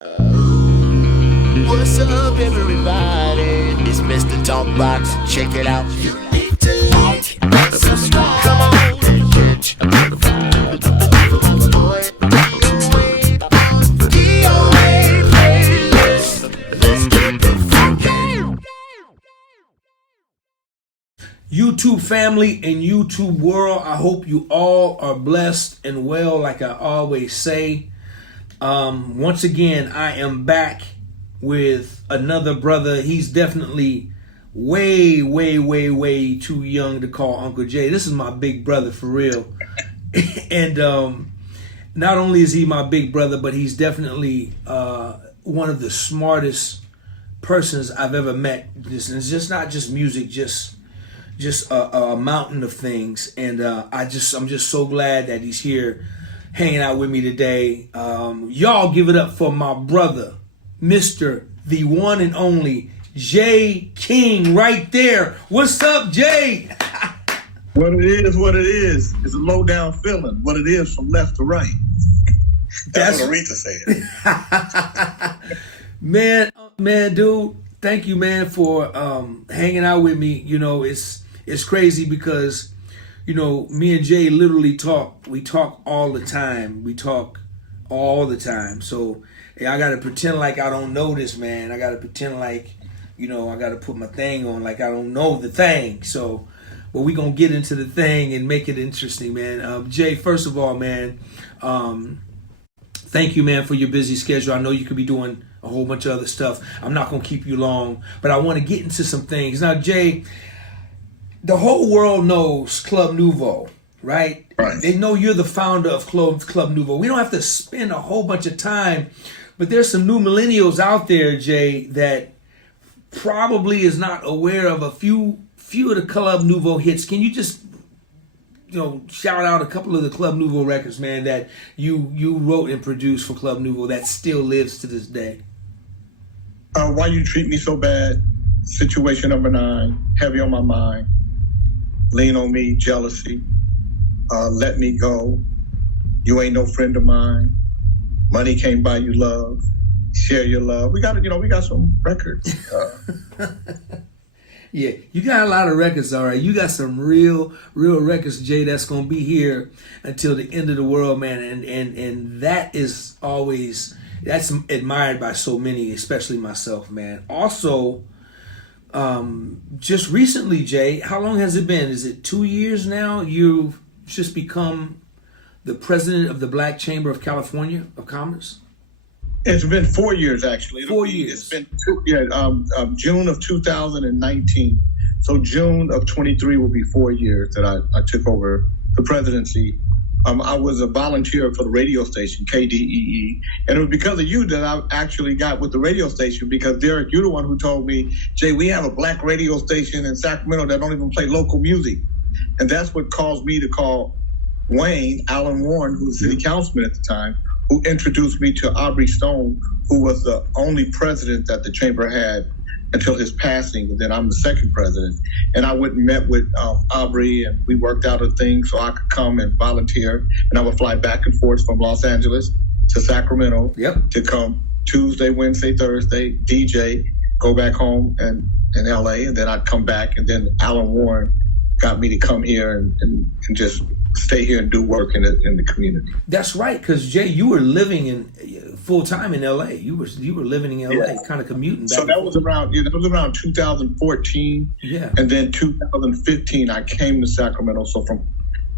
What's up, everybody? It's Mr. Talkbox. Check it out. You need to like, subscribe. Come on and catch a vibe. Boy, DOA playlist. Let's keep it funky. YouTube family and YouTube world, I hope you all are blessed and well, like I always say. Once again, I am back with another brother. He's definitely way too young to call Uncle Jay. This is my big brother for real. And not only is he my big brother, but he's definitely one of the smartest persons I've ever met. It's just not just music, just a mountain of things. And I'm just so glad that he's here hanging out with me today. Y'all give it up for my brother, Mr. the one and only Jay King right there. What's up, Jay? What it is. It's a low down feeling. What it is from left to right. That's what Aretha said. man, dude, thank you, man, for hanging out with me. You know, it's crazy because, you know, me and Jay literally talk. We talk all the time. So I got to pretend like I don't know this, man. I got to pretend like, you know, I got to put my thing on like I don't know the thing. So, but we going to get into the thing and make it interesting, man. Jay, first of all, man, thank you, man, for your busy schedule. I know you could be doing a whole bunch of other stuff. I'm not going to keep you long, but I want to get into some things. Now, Jay, the whole world knows Club Nouveau, right? Right. They know you're the founder of Club Nouveau. We don't have to spend a whole bunch of time, but there's some new millennials out there, Jay, that probably is not aware of a few of the Club Nouveau hits. Can you just, you know, shout out a couple of the Club Nouveau records, man, that you wrote and produced for Club Nouveau that still lives to this day? Why You Treat Me So Bad, Situation Number 9, Heavy on My Mind, Lean on Me, Jealousy, Let Me Go, You Ain't No Friend of Mine, Money Can't Buy You Love, Share Your Love. We got some records. Yeah, you got a lot of records, all right. You got some real records, Jay, that's gonna be here until the end of the world, man. And that is that's admired by so many, especially myself, man. Also, just recently, Jay, how long has it been? Is it 2 years now? You've just become the president of the Black Chamber of California of Commerce? It's been 4 years, actually. 4 years. It's been June of 2019. So June of 23 will be 4 years that I took over the presidency. I was a volunteer for the radio station, KDEE. And it was because of you that I actually got with the radio station, because Derek, you're the one who told me, Jay, we have a black radio station in Sacramento that don't even play local music. And that's what caused me to call Alan Warren, who was city councilman at the time, who introduced me to Aubrey Stone, who was the only president that the chamber had until his passing. And then I'm the second president. And I went and met with Aubrey, and we worked out a thing so I could come and volunteer. And I would fly back and forth from Los Angeles to Sacramento to come Tuesday, Wednesday, Thursday, DJ, go back home and in LA. And then I'd come back. And then Alan Warren got me to come here and just stay here and do work in the community. That's right, because Jay, you were living in full time in LA. You were living in LA, kind of commuting back. So that was around 2014. Yeah. And then 2015 I came to Sacramento. So from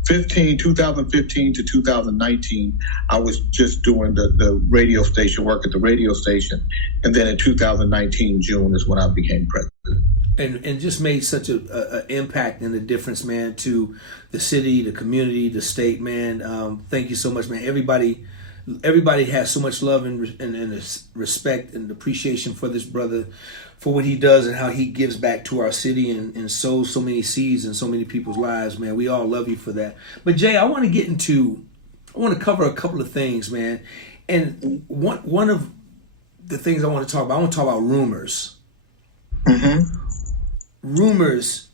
2015 to 2019, I was just doing the radio station, work at the radio station. And then in 2019, June is when I became president. And just made such a impact and a difference, man, to the city, the community, the state, man. Thank you so much, man. Everybody has so much love and respect and appreciation for this brother, for what he does and how he gives back to our city and sows so many seeds in so many people's lives, man. We all love you for that. But Jay, I want to cover a couple of things, man. And one of the things I want to talk about rumors. Mm-hmm. Rumors,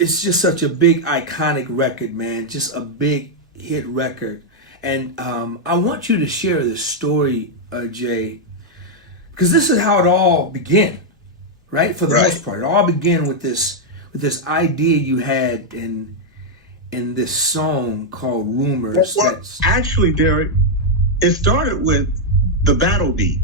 it's just such a big iconic record, man. Just a big hit record. And I want you to share the story Jay, because this is how it all began, right? For the Right. most part, it all began with this idea you had in this song called "Rumors." Well, That's actually, Derek, it started with the battle beat.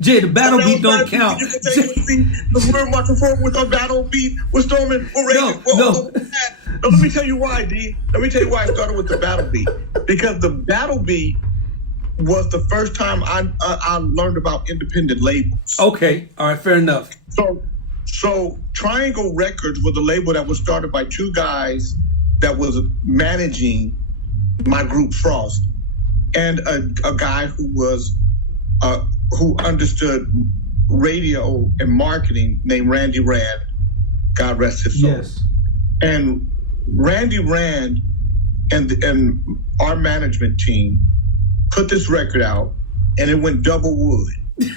Jay. The battle That beat was don't battle count. beat. You can take it, see, because we're marching forward with our battle beat. We're storming. We're ready. No. No, let me tell you why, D. Let me tell you why I started with the battle beat. Because the battle beat was the first time I learned about independent labels. Okay, all right, fair enough. So Triangle Records was a label that was started by two guys that was managing my group Frost, and a guy who understood radio and marketing named Randy Rand. God rest his soul. Yes. And Randy Rand and our management team put this record out, and it went double wood. If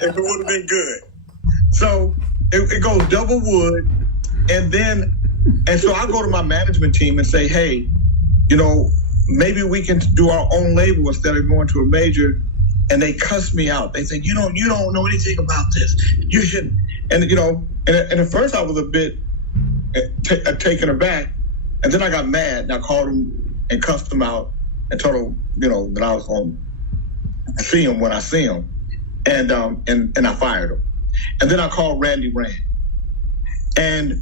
it would have been good. So it goes double wood, and so I go to my management team and say, hey, maybe we can do our own label instead of going to a major. And they cuss me out. They say, you don't know anything about this. You should. And at first I was a bit taken aback, and then I got mad and I called him and cussed him out and told him, that I was going to see him when I see him, and I fired him. And then I called Randy Rand. And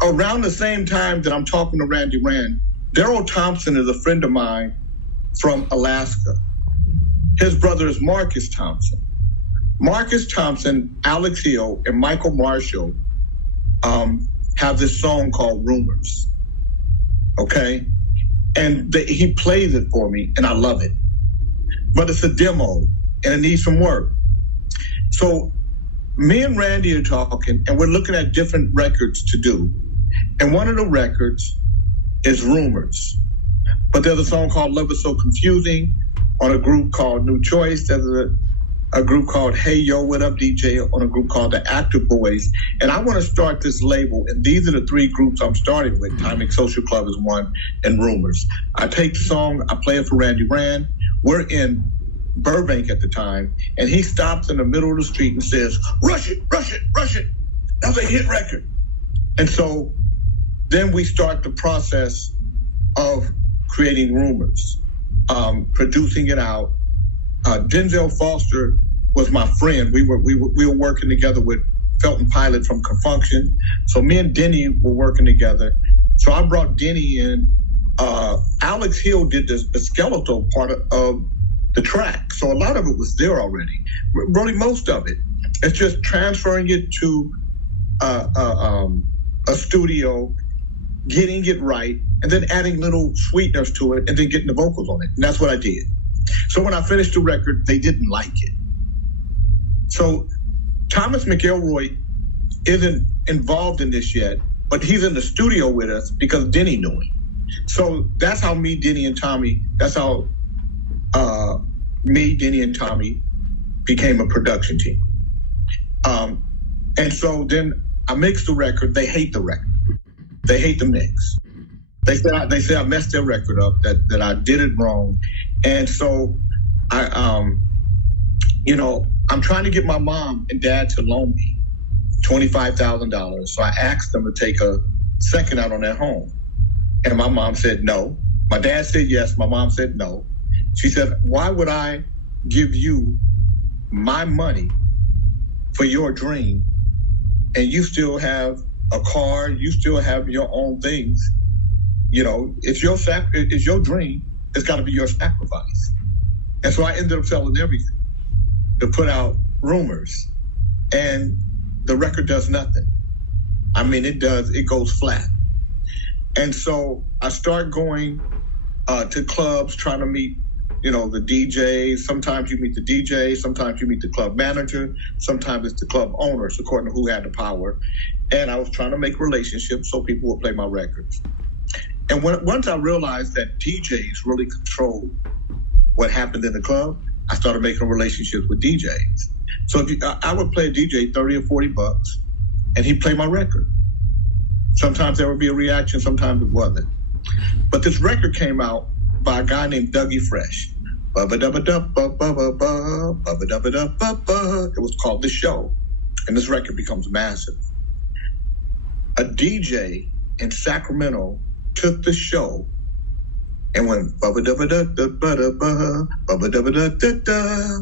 around the same time that I'm talking to Randy Rand, Daryl Thompson is a friend of mine from Alaska. His brother is Marcus Thompson. Marcus Thompson, Alex Hill, and Michael Marshall have this song called Rumors. Okay? And he plays it for me, and I love it. But it's a demo, and it needs some work. So me and Randy are talking, and we're looking at different records to do. And one of the records is Rumors. But there's a song called Love Is So Confusing on a group called New Choice. There's a group called Hey Yo, What Up DJ on a group called The Active Boys. And I want to start this label, and these are the three groups I'm starting with. Timing Social Club is one, and Rumors. I take the song, I play it for Randy Rand. We're in Burbank at the time, and he stops in the middle of the street and says, rush it, rush it, rush it. That's a hit record. And so then we start the process of creating Rumors, producing it out. Denzel Foster was my friend. We were working together with Felton Pilot from Confunction. So me and Denny were working together. So I brought Denny in. Alex Hill did the skeletal part of the track. So a lot of it was there already. Really, most of it. It's just transferring it to a studio, getting it right, and then adding little sweeteners to it, and then getting the vocals on it. And that's what I did. So when I finished the record, they didn't like it. So Thomas McElroy isn't involved in this yet, but he's in the studio with us because Denny knew him. So that's how me, Denny, and Tommy became a production team. And so then I mixed the record. They hate the record. They hate the mix. They say I messed their record up, that I did it wrong. And so I'm trying to get my mom and dad to loan me $25,000. So I asked them to take a second out on their home. And my mom said no. My dad said yes. My mom said no. She said, why would I give you my money for your dream, and you still have a car, you still have your own things? It's your dream. It's got to be your sacrifice. And so I ended up selling everything to put out Rumors, and the record does nothing. I mean, it goes flat. And so I start going to clubs, trying to meet, the DJs. Sometimes you meet the DJ, sometimes you meet the club manager, sometimes it's the club owners, according to who had the power. And I was trying to make relationships so people would play my records. And once I realized that DJs really controlled what happened in the club, I started making relationships with DJs. So I would play a DJ $30 or $40, and he'd play my record. Sometimes there would be a reaction, sometimes it wasn't. But this record came out by a guy named Dougie Fresh. Bubba-dubba-dub-ba-ba-ba-ba, bubba-dubba-dub-ba-ba. It was called The Show, and this record becomes massive. A DJ in Sacramento took the show and went bubba-dubba-dub-ba-ba-ba, bubba-dubba-dub-da-da,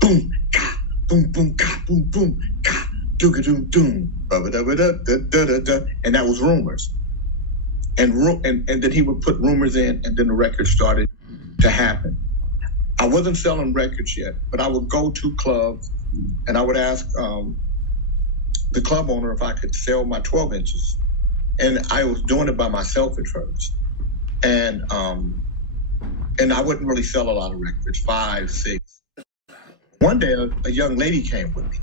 boom, ka, boom, boom, ka, boom, boom, ka, doo-ga-doom-doom, bubba-dubba-dub-da-da-da, and that was Rumors. And then he would put Rumors in, and then the record started to happen. I wasn't selling records yet, but I would go to clubs and I would ask the club owner if I could sell my 12 inches. And I was doing it by myself at first. And I wouldn't really sell a lot of records, 5, 6. One day, a young lady came with me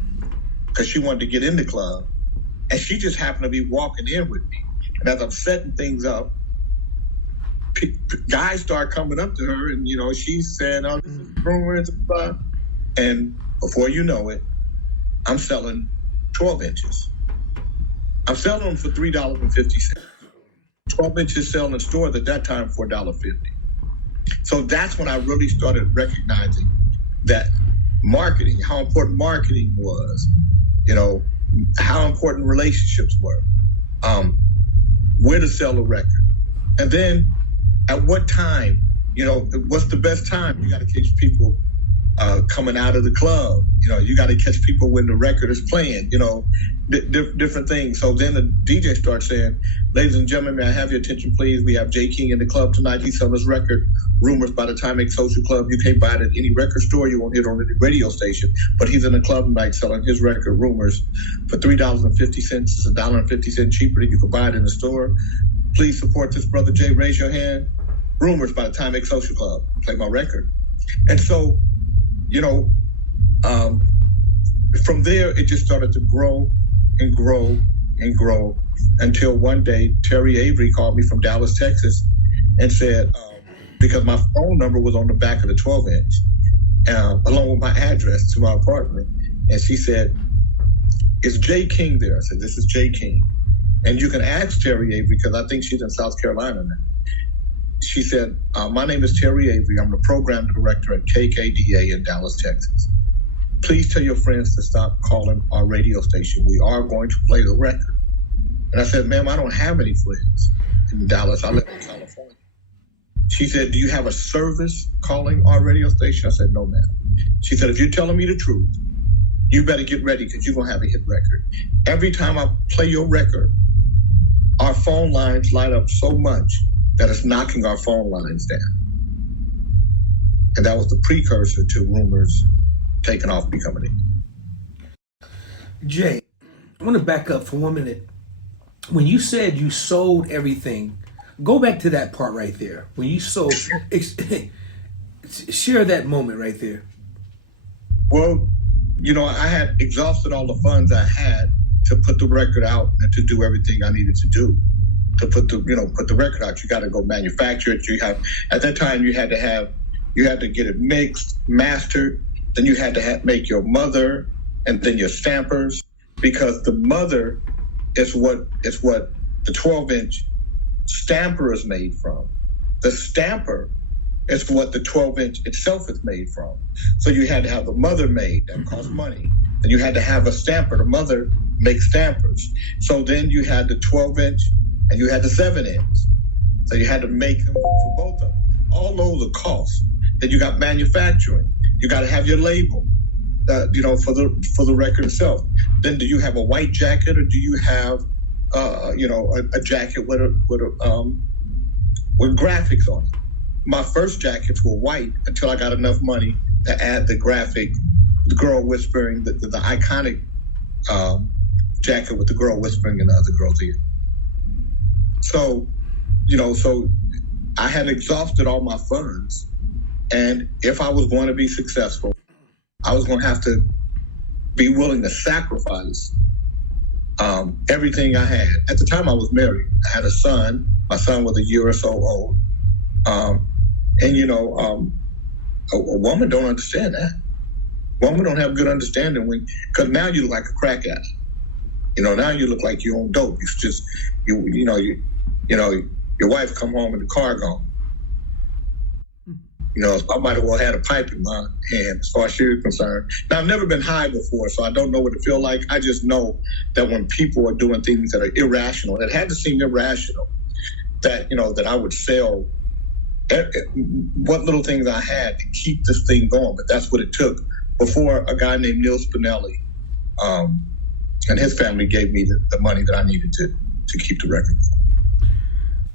because she wanted to get in the club. And she just happened to be walking in with me. And as I'm setting things up, guys start coming up to her, and she's saying, "Oh, this is Rumors," and before you know it, I'm selling 12 inches. I'm selling them for $3.50. 12 inches selling in stores at that time for $1.50. So that's when I really started recognizing that marketing, how important marketing was, how important relationships were, where to sell a record, and then at what time, what's the best time? You got to catch people coming out of the club. You got to catch people when the record is playing, different things. So then the DJ starts saying, "Ladies and gentlemen, may I have your attention, please? We have Jay King in the club tonight. He's selling his record, Rumors, by the Time Make Social Club. You can't buy it at any record store. You won't hear it on any radio station. But he's in the club tonight selling his record, Rumors, for $3.50. It's $1.50 cheaper than you could buy it in the store. Please support this brother Jay. Raise your hand. Rumors by the Time Make Social Club. Play my record." And so, from there, it just started to grow and grow and grow until one day, Terry Avery called me from Dallas, Texas, and said, because my phone number was on the back of the 12-inch, along with my address to my apartment. And she said, "Is Jay King there?" I said, "This is Jay King. And you can ask Terry Avery, because I think she's in South Carolina now." She said, "My name is Terry Avery. I'm the program director at KKDA in Dallas, Texas. Please tell your friends to stop calling our radio station. We are going to play the record." And I said, "Ma'am, I don't have any friends in Dallas. I live in California." She said, "Do you have a service calling our radio station?" I said, "No, ma'am." She said, "If you're telling me the truth, you better get ready, because you're going to have a hit record. Every time I play your record, our phone lines light up so much that it's knocking our phone lines down." And that was the precursor to Rumors taking off, becoming it. Jay, I want to back up for 1 minute. When you said you sold everything, go back to that part right there. When you sold, share that moment right there. Well, I had exhausted all the funds I had to put the record out and to do everything I needed to do. To put the record out, you got to go manufacture it. At that time you had to get it mixed, mastered. Then you had to make your mother, and then your stampers, because the mother is what the 12-inch stamper is made from. The stamper is what the 12-inch itself is made from. So you had to have the mother made. That cost money. Then you had to have a stamper. The mother makes stampers. So then you had the 12-inch and you had the 7-inch. So you had to make them for both of them. All those are costs. Then you got manufacturing. You got to have your label, for the record itself. Then do you have a white jacket, or do you have, a jacket with graphics on it? My first jackets were white until I got enough money to add the graphic, the girl whispering, the iconic jacket with the girl whispering in the other girl's ear. So, so I had exhausted all my funds. And if I was going to be successful, I was going to have to be willing to sacrifice everything I had. At the time I was married. I had a son. My son was a year or so old. A woman don't understand that. Women don't have good understanding because now you look like a crack addict. Now you look like you own dope. It's just, your wife come home and the car gone. You know, I might have well had a pipe in my hand as far as she was concerned. Now, I've never been high before, so I don't know what it feels like. I just know that when people are doing things that are irrational, it had to seem irrational, that, you know, that I would sell what little things I had to keep this thing going. But that's what it took before a guy named Neil Spinelli and his family gave me the money that I needed to keep the record.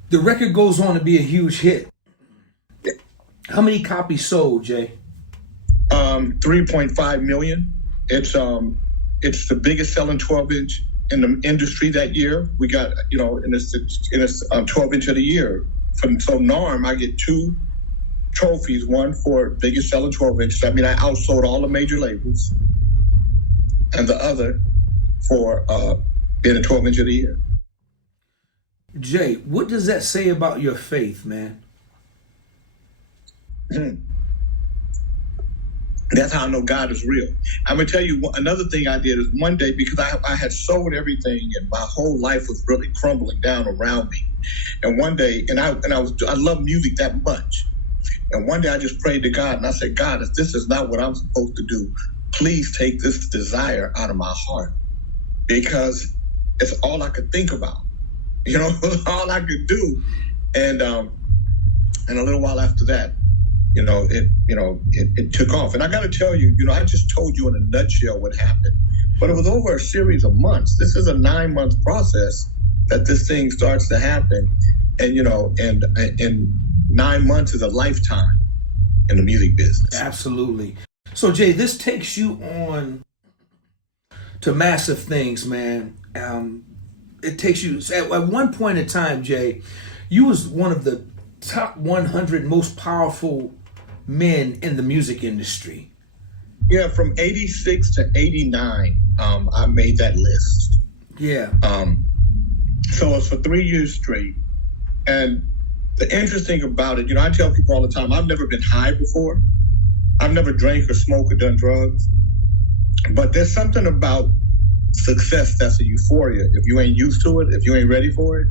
The record goes on to be a huge hit. Yeah. How many copies sold, Jay? 3.5 million. It's the biggest selling 12-inch in the industry that year. We got, you know, in this 12-inch of the year. So NARM, I get 2 trophies, one for biggest selling 12-inch. That means I outsold all the major labels, and the other for being a 12-inch of the year. Jay, what does that say about your faith, man? That's how I know God is real. I'm gonna tell you another thing I did is one day, because I had sold everything and my whole life was really crumbling down around me. And one day, I love music that much. And one day I just prayed to God and I said, God, if this is not what I'm supposed to do, please take this desire out of my heart, because it's all I could think about. You know, all I could do. And a little while after that, it took off. And I got to tell you, I just told you in a nutshell what happened, but it was over a series of months. This is a 9-month process that this thing starts to happen. And, and 9 months is a lifetime in the music business. Absolutely. So Jay, this takes you on to massive things, man. It takes you, at one point in time, Jay, you was one of the top 100 most powerful men in the music industry. Yeah, from 86 to 89, I made that list. Yeah. So it's for 3 years straight. And the interesting about it, I tell people all the time, I've never been high before. I've never drank or smoked or done drugs. But there's something about success that's a euphoria if you ain't used to it, if you ain't ready for it.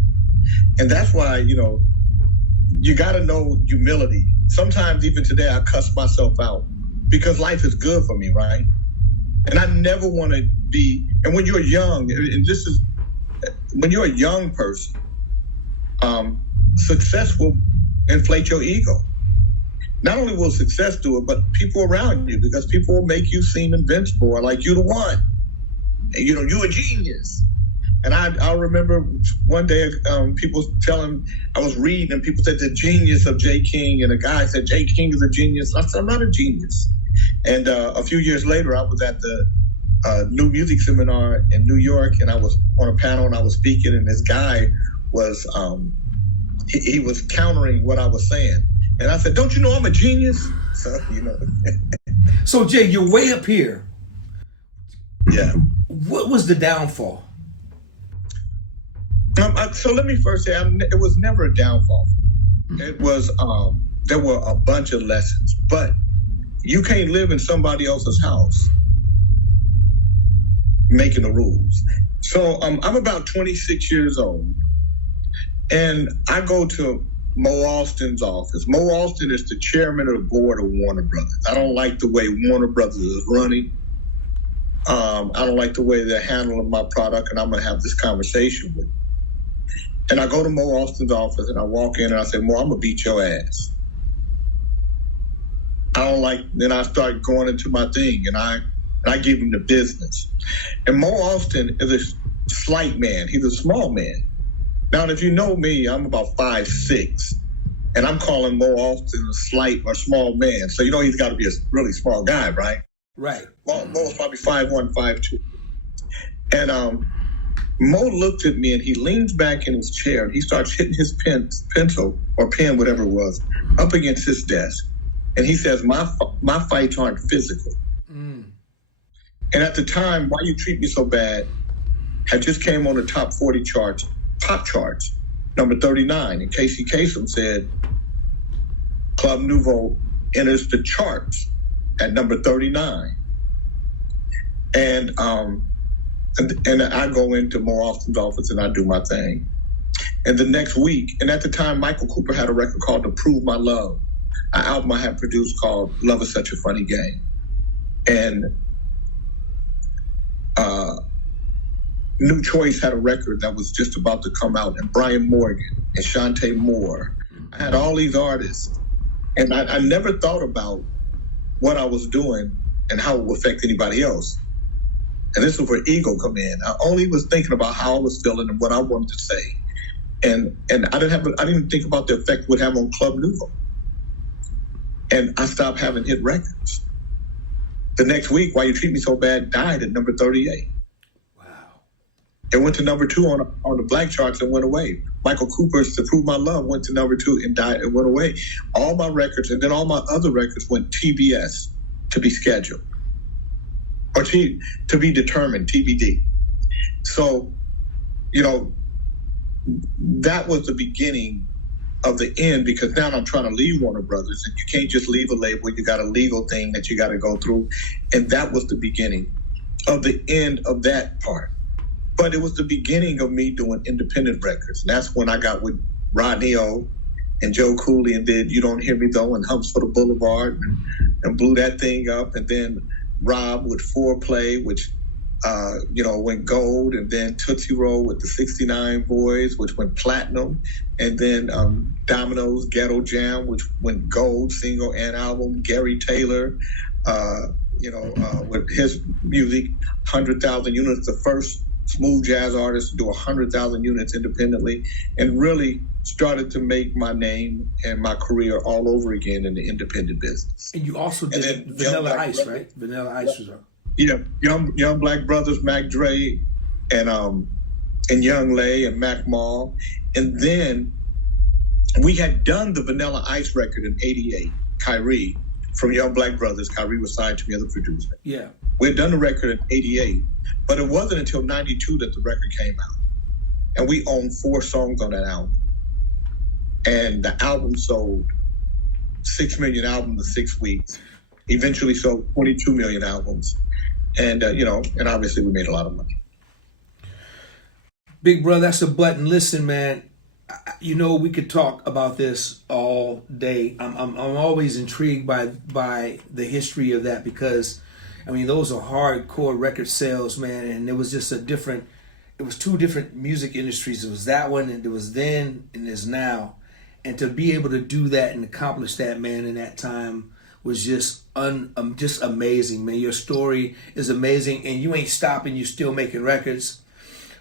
And that's why, you got to know humility. Sometimes even today I cuss myself out because life is good for me, right? And I never want to be, and when you're young, and this is, when you're a young person, success will inflate your ego. Not only will success do it, but people around you, because people will make you seem invincible or like you're the one. And, you're a genius. And I remember one day people telling, I was reading and people said the genius of Jay King, and a guy said Jay King is a genius. I said, I'm not a genius. And a few years later, I was at the New Music Seminar in New York, and I was on a panel and I was speaking, and this guy was, he was countering what I was saying. And I said, don't you know I'm a genius? So, So Jay, you're way up here. Yeah. What was the downfall? So let me first say, it was never a downfall. It was, there were a bunch of lessons, but you can't live in somebody else's house making the rules. So I'm about 26 years old, and I go to Mo Alston's office. Mo Alston is the chairman of the board of Warner Brothers. I don't like the way Warner Brothers is running. I don't like the way they're handling my product, and I'm going to have this conversation with them. And I go to Mo Alston's office, and I walk in, and I say, Mo, I'm going to beat your ass. I don't like, then I start going into my thing, and I give him the business. And Mo Alston is a slight man. He's a small man. Now, if you know me, I'm about 5'6", and I'm calling Mo Alston a slight or small man. So he's got to be a really small guy, right? Right. Well, Mo's probably 5'1", 5'2". And Mo looked at me, and he leans back in his chair, and he starts hitting his pencil or pen, whatever it was, up against his desk. And he says, my fights aren't physical. Mm. And at the time, Why You Treat Me So Bad had just came on the top 40 charts, pop charts, number 39. And Casey Kasem said, Club Nouveau enters the charts at number 39. And I go into Mo Alston's office and I do my thing. And the next week, and at the time, Michael Cooper had a record called To Prove My Love. an album I had produced called Love Is Such a Funny Game. And New Choice had a record that was just about to come out, and Brian Morgan and Shantae Moore. I had all these artists, and I never thought about what I was doing and how it would affect anybody else. And this is where ego come in. I only was thinking about how I was feeling and what I wanted to say. And I didn't even think about the effect it would have on Club Nouveau. And I stopped having hit records. The next week, Why You Treat Me So Bad died at number 38. It went to number 2 on the black charts and went away. Michael Cooper's To Prove My Love went to number 2 and died and went away. All my records, and then all my other records went TBS, to be scheduled. Or to be determined, TBD. So, that was the beginning of the end, because now I'm trying to leave Warner Brothers, and you can't just leave a label. You got a legal thing that you got to go through. And that was the beginning of the end of that part. But it was the beginning of me doing independent records. And that's when I got with Rodney O and Joe Cooley and did You Don't Hear Me Though and Humps for the Boulevard and blew that thing up. And then Rob with Foreplay, which, went gold. And then Tootsie Roll with the 69 Boys, which went platinum. And then Domino's Ghetto Jam, which went gold, single and album. Gary Taylor, with his music, 100,000 Units, the first smooth jazz artist to do 100,000 units independently, and really started to make my name and my career all over again in the independent business. And you also did Vanilla Ice, right? Vanilla Ice was up. Yeah, Young Black Brothers, Mac Dre, and Young Lay and Mac Mall. And then we had done the Vanilla Ice record in '88, Kyrie, from Young Black Brothers. Kyrie was signed to me as a producer. Yeah. We had done the record in '88, but it wasn't until '92 that the record came out. And we owned 4 songs on that album. And the album sold 6 million albums in 6 weeks. Eventually sold 22 million albums. And, and obviously we made a lot of money. Big brother, that's a button. Listen, man, we could talk about this all day. I'm always intrigued by the history of that, because those are hardcore record sales, man, and it was just it was 2 different music industries. It was that one, and it was then, and there's now. And to be able to do that and accomplish that, man, in that time was just amazing, man. Your story is amazing, and you ain't stopping. You're still making records.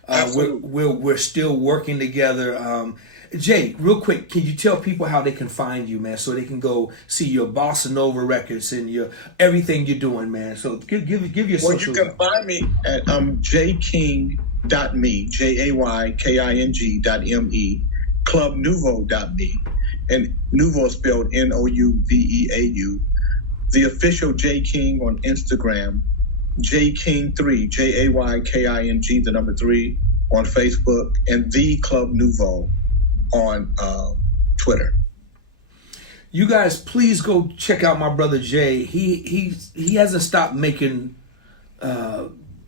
We're still working together. Jay, real quick, can you tell people how they can find you, man, so they can go see your Bossa Nova records and your everything you're doing, man? So give your social. Well, you can find me at jayking.me, JAYKING.me, clubnouveau.me, and Nouveau spelled NOUVEAU. The official J King on Instagram, JKing3, JAYKING, the number 3 on Facebook, and The Club Nouveau on Twitter. You guys, please go check out my brother Jay. He hasn't stopped making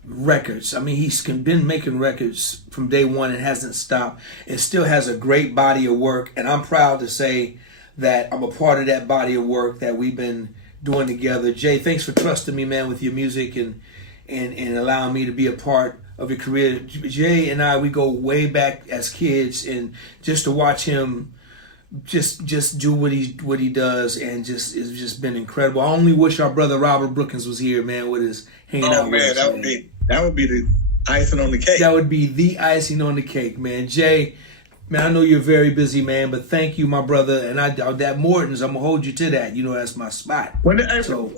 records. He's been making records from day one and hasn't stopped, and still has a great body of work. And I'm proud to say that I'm a part of that body of work that we've been doing together. Jay, thanks for trusting me, man, with your music and allowing me to be a part of your career. Jay and I, we go way back as kids, and just to watch him just do what he does, and it's just been incredible. I only wish our brother Robert Brookins was here, man, with his hanging out with us. That would be the icing on the cake. That would be the icing on the cake, man. Jay, man, I know you're very busy, man, but thank you, my brother. And that Morton's, I'm gonna hold you to that. That's my spot.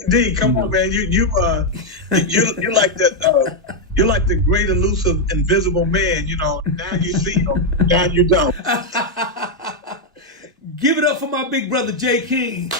D, come on, man. You're like you're like the great elusive invisible man. Now you see him, now you don't. Give it up for my big brother Jay King.